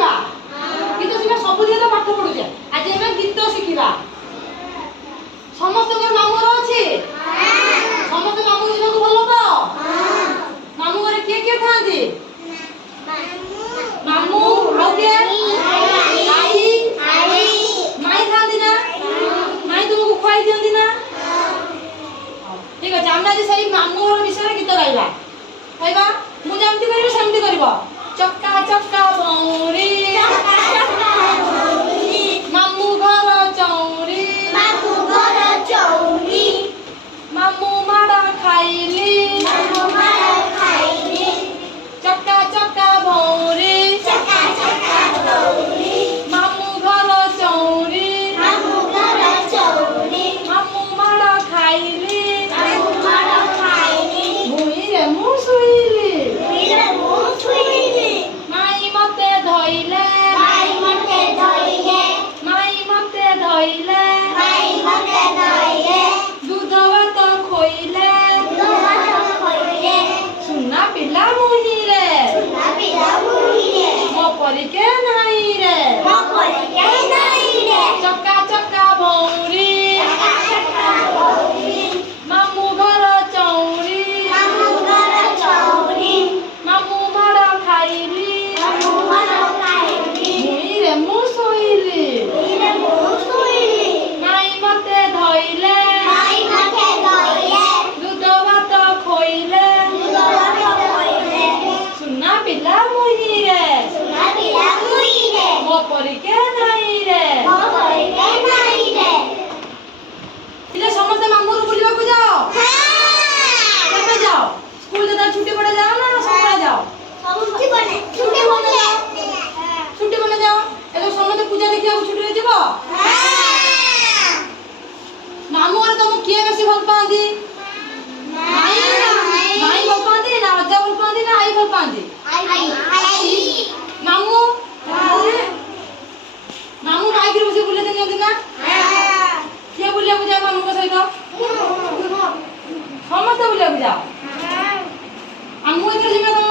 ଶିଖିବା ଗୀତ ଶିଖିବା ସବୁଦିନ ପାଠ ପଢୁଛେ ଆଜି ଆମେ ଗୀତ ଶିଖିବା ସମସ୍ତଙ୍କର ମାମୁଁ ଘର ଅଛି ସମସ୍ତେ ମାମୁଁ ଯିବାକୁ ଭଲ ପାଅ ମାମୁଁ ଘରେ କିଏ କିଏ ଥାନ୍ତି ମାମୁଁ ଆଉ କିଏ ମାଇଁ ଥାନ୍ତି ନା ମାଇଁ ତୁମକୁ ଖୁଆଇ ଦିଅନ୍ତି ନା ঠিক আছে আমরা আজ সেই মামুঁ ঘর বিষয়ে গীত গাইবা গাইবা মু যেমতি করিবি সেমতি করিব চক্কা চক্কা বৌরি মামুঁ ঘর চৌরি মামুঁ মাড়া খাইলি চক্কা চক্কা বৌরি মামুঁ ঘর চৌরি মামুঁ মাড়া খাইলি ভুঁইরে মু শুইলি মাই মতে ধইলে দুধ ভাত খইলে সুনা পিলা মুহিরে ମୋ ପରିକେ ନାହିଁ ରେ ଚକା ଚକା ଭଉଁରୀ ମାମୁଁ ଘର ଚଉରୀ ମାମୁଁ ମାଡ଼ ଖାଇଲି ଭୁଇଁରେ ମୁଁ ଶୋଇଲି ମାଇଁ ମତେ ଧଇଲେ ଦୁଧ ଭାତ ଖୋଇଲେ ସୁନା ପିଲା ମୁହିଁରେ ମୋ ପରିକେ ନାହିଁ ରେ ପିଲା ସମସ୍ତେ ମାମୁଁ ଘରକୁ ବୁଲିବାକୁ ଯାଅ କେବେ ଯାଅ ସ୍କୁଲ ଯେତେବେଳେ ଛୁଟି ପଡେ ଯାଅ ନା ସବୁବେଳେ ଯାଅ ଛୁଟି ବନେ ଯାଅ ଏବେ ସମସ୍ତେ ପୂଜା ଦେଖିବାକୁ ଛୁଟିରେ ଯିବ ମାମୁଁ ଘରେ ତମକୁ କିଏ ବେଶୀ ଭଲ ପାଆନ୍ତି ମାଇଁ ଭଲ ପାଆନ୍ତି ନା ଅଜା ଭଲ ପାଆନ୍ତି ନା ଆଈ ଭଲ ପାଆନ୍ତି ମାମୁଁ ମାମୁଁ ବାଇକରେ ବସି ବୁଲେଇ ନିଅନ୍ତି ନା କିଏ ବୁଲିବାକୁ ଯାଏ ମାମୁଁଙ୍କ ସହିତ ସମସ୍ତେ ବୁଲିବାକୁ ଯାଅ ଆମକୁ ଏଥର ଯିବା ତମ